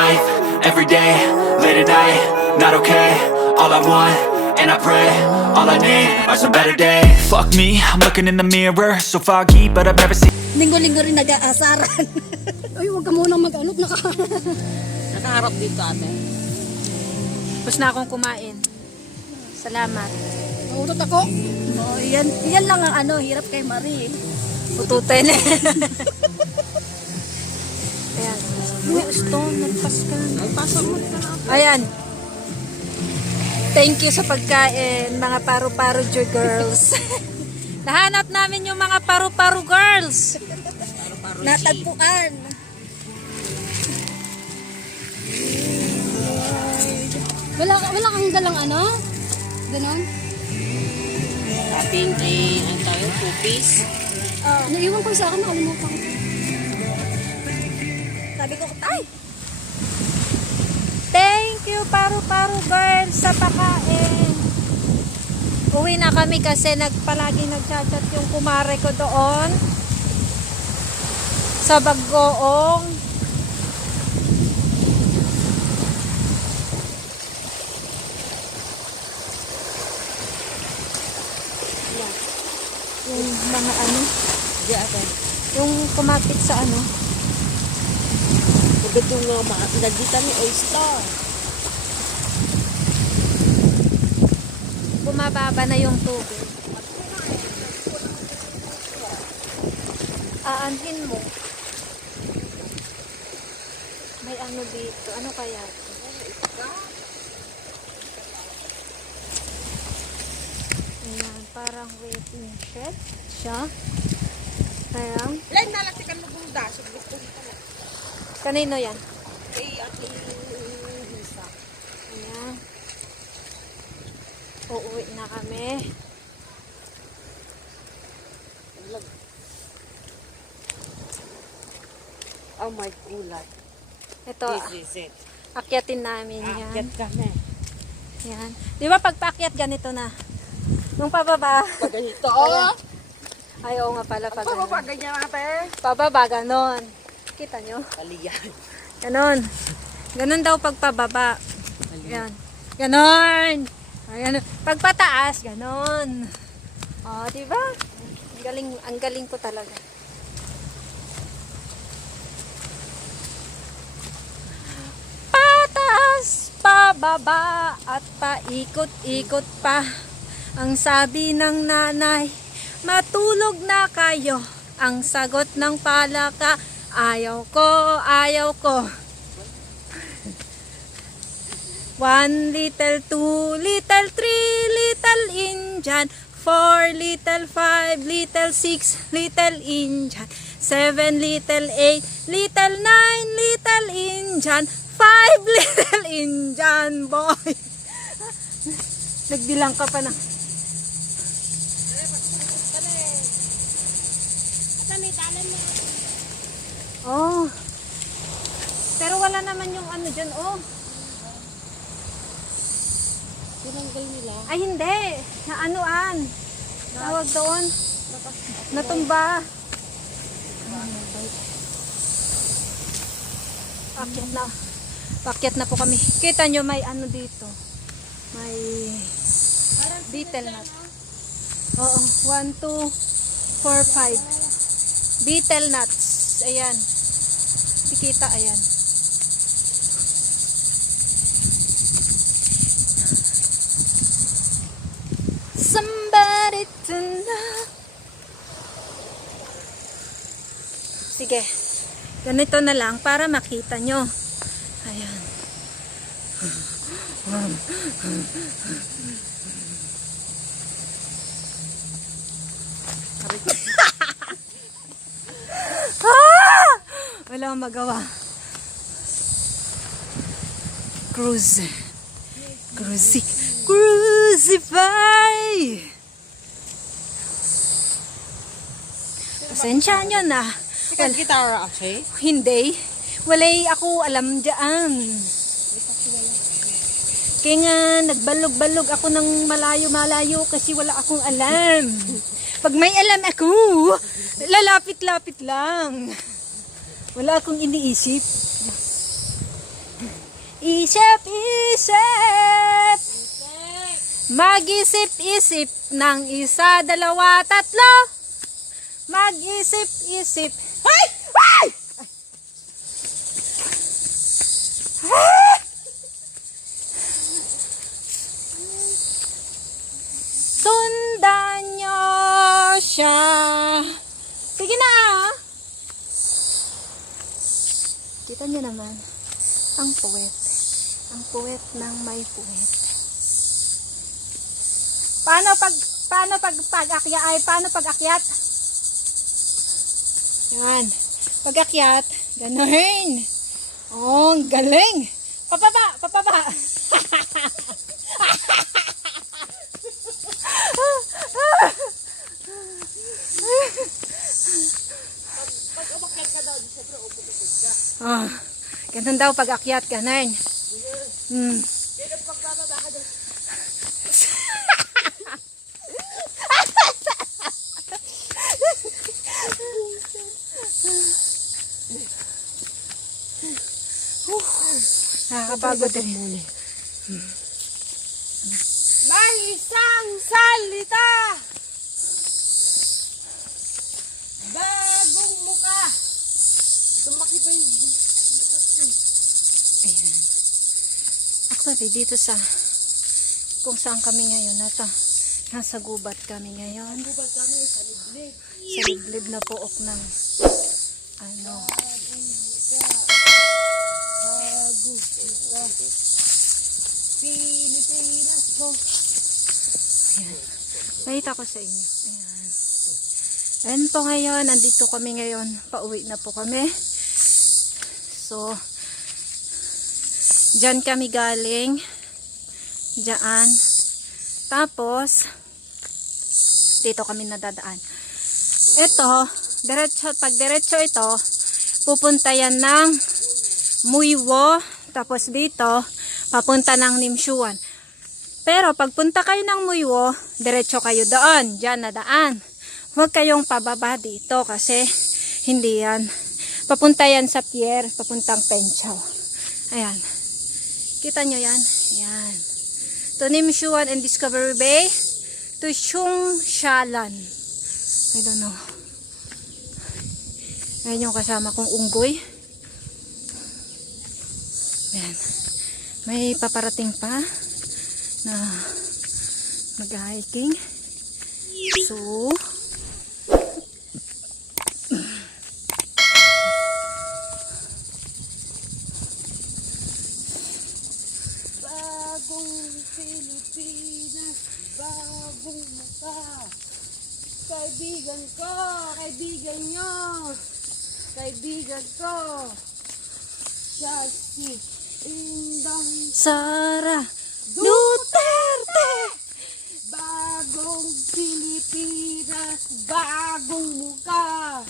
life, every day, late at night, not okay. All I want, and I pray, all I need are some better days. Fuck me, I'm looking in the mirror, so foggy, but I've never seen. Linggo-linggo rin nag-aasaran. Ay, huwag ka munang mag-anot. Nakaharap dito ate. Tapos na akong kumain. Salamat. Nautot ako. Oh, yan lang ang hirap kay Marie. Ututin. Ayan. Gusto, nagpaska. Pasok mo na. Ayan. Thank you sa pagkain, mga paru-paro girls. Nahanap namin yung mga paru-paro girls. Natagpuan. Wala kang dalang ganon? Ating ang tayo, 2-piece. Naiwan ko sa akin, nakalimutan ko. Sabi ko, ay! Thank you, paru-paro girls, sa pakain. Uwi na kami kasi palagi nagchat-chat yung kumare ko doon sa Bagoong. Yung mga Di ate. yung kumapit sa Pagod yung nagdita ni oyster. bumababa na yung tubig. Aanhin mo. May dito. Ano kaya ito? Ayan, parang waiting shed siya. Ayan. Lain nalatikan mo kung dasog. Gusto nito mo. Kanino yan? Kay ate Lisa. Ayan. Uuwi na kami. Oh my kulay. Ito, This is it. akyatin namin yan. Get kami. Yan. Di ba pag paakyat ganito na? Nung pababa. Pag ganito. Oh! Ay, oo nga pala pag Pababa ganyan ate. pababa, ganon. Kita nyo? Paliyan. Ganon. Ganon daw pag pababa. Yan. Ganon. Ayan. Pag pataas, ganon. O, diba? Ang galing ko talaga. Pataas, pababa, at paikot-ikot pa. Ang sabi ng nanay, matulog na kayo. Ang sagot ng palaka, ayaw ko, ayaw ko. 1 little, 2 little, 3 little Indian, 4 little, 5 little, 6 little Indian, 7 little, 8 little, 9 little Indian, 5 little Indian boy. Nagbilang ka pa na. Oh. Pero wala naman yung dyan, oh. Tinanggal nila. Ay, hindi. Naanuan. Tawag doon. Natumba. Pakyat na. Pakyat na po kami. Kita nyo may dito. May beetle nut. Oo. 1, 2, 4, 5. Beetle nuts. Ayan. Kita, ayan. Somebody to love. Sige. Ganito na lang para makita nyo. Ayan. Wala akong magawa. Crucify! Pasensya nyo na. Sikat guitar ate. Hindi. Walay ako alam dyan. Kaya nga, nagbalog-balog ako ng malayo-malayo kasi wala akong alam. Pag may alam ako, lalapit-lapit lang. Wala akong iniisip. Isip-isip. Mag-isip-isip ng isa, dalawa, tatlo. Mag-isip-isip. Ay! Ay! Sundan niyo siya. Sige na. Kita niyo naman ang puwet. Ang puwet ng may puwet. Paano pag akyat? Yan. Pag akyat, ganun. Oh, ang galing. Papaba. Ah, ganun daw pag akyat, ganun. Nakakapagod din. May isang salita. Bagong muka. Tumaki pa yung... Ayan. Actually, dito sa kung saan kami ngayon, nasa gubat kami ngayon. Gubat kami sa liblib. Sa liblib na pook ng ano. Pilipinas ko. Ayan. Nakita ko sa inyo. Ayan. Ayan po ngayon, nandito kami ngayon. Pauwi na po kami. So, dyan kami galing. Diyan. Tapos, dito kami nadadaan. Ito, pag diretso ito, pupunta yan ng Muiwo. Tapos dito, papunta ng Nimshuan. Pero pagpunta kayo ng Muiwo, diretso kayo doon. Diyan na daan. Huwag kayong pababa dito kasi hindi yan. Papunta yan sa pier, papuntang Penchaw. Ayan. Kita nyo yan? Ayan. To Nimshuan and Discovery Bay. To Shungshalan. I don't know. Ayan yung kasama kong unggoy. Ayan. May paparating pa na mag-hiking. So, Bagong Pilipinas. Bagong muka. Kaibigan ko. Kaibigan nyo. Kaibigan ko. Siya si Indang Sara Duterte. Bagong Pilipinas, bagong muka.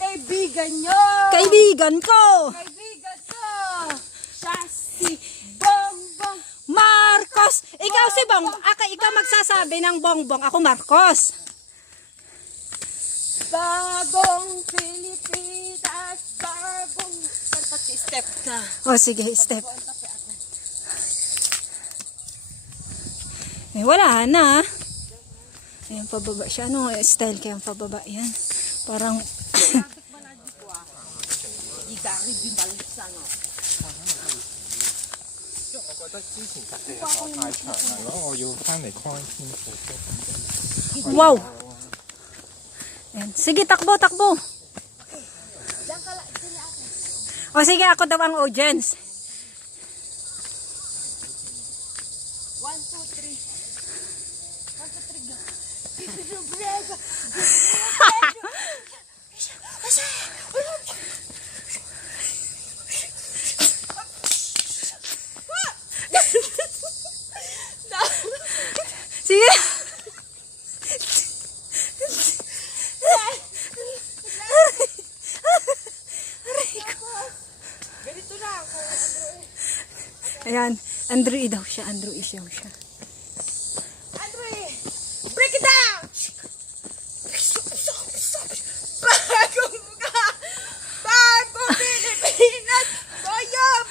Kaibigan nyo! Kaibigan ko. Kaibigan ko! Siya si Bongbong Marcos. Ikaw si Bong. Ikaw magsasabi ng Bongbong. Ako Marcos. Bagong Pilipinas, bagong... Step na. O sige, step. Eh, wala na. Ayan, pababa siya. Ano style kayang pababa yan? Parang... Wow! Ayan. Sige, takbo. O sige, ako daw ang audience. 1, 2, 3. Sige. Ganito na ako. Ayan, Andrew daw siya. Andre, break it down! Bagong muka! Bagong Pilipinas! Bagong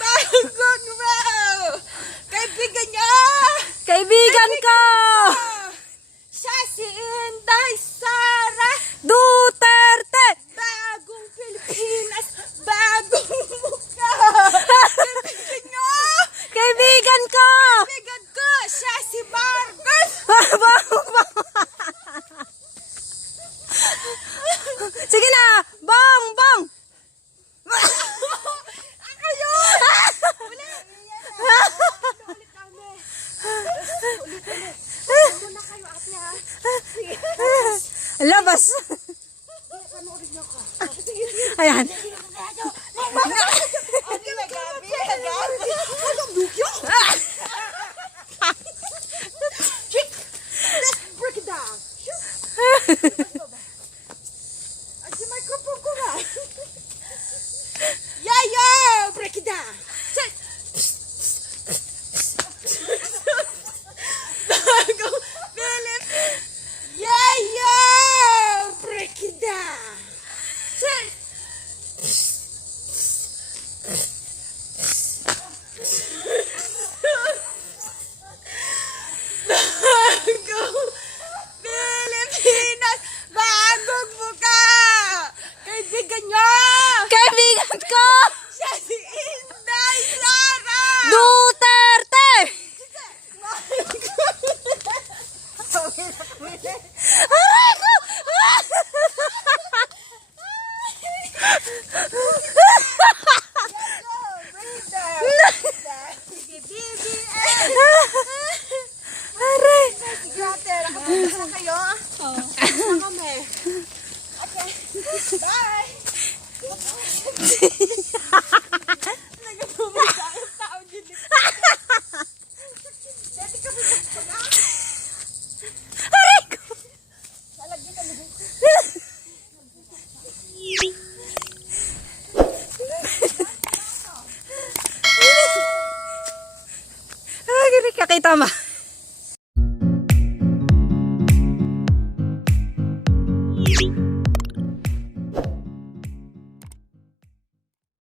Labas. Ayan. Break it down. Ay, microphone ko nga. Yayo! Break it down. Bago Philip. Yayo! Break it down. Bago Pilipinas! Bagong buka! Kaibigan nyo! Kaibigan ko! Siya si Inday Sara! Duterte! Aray ko! Aray! Grabe, nakapunta na kayo? Oo. Na kami. Okay. Bye! Nagpumunta ang tao dito. Dati kami sa pala. Aray ko! Lalagyan kami dito. Ay, kakita ma.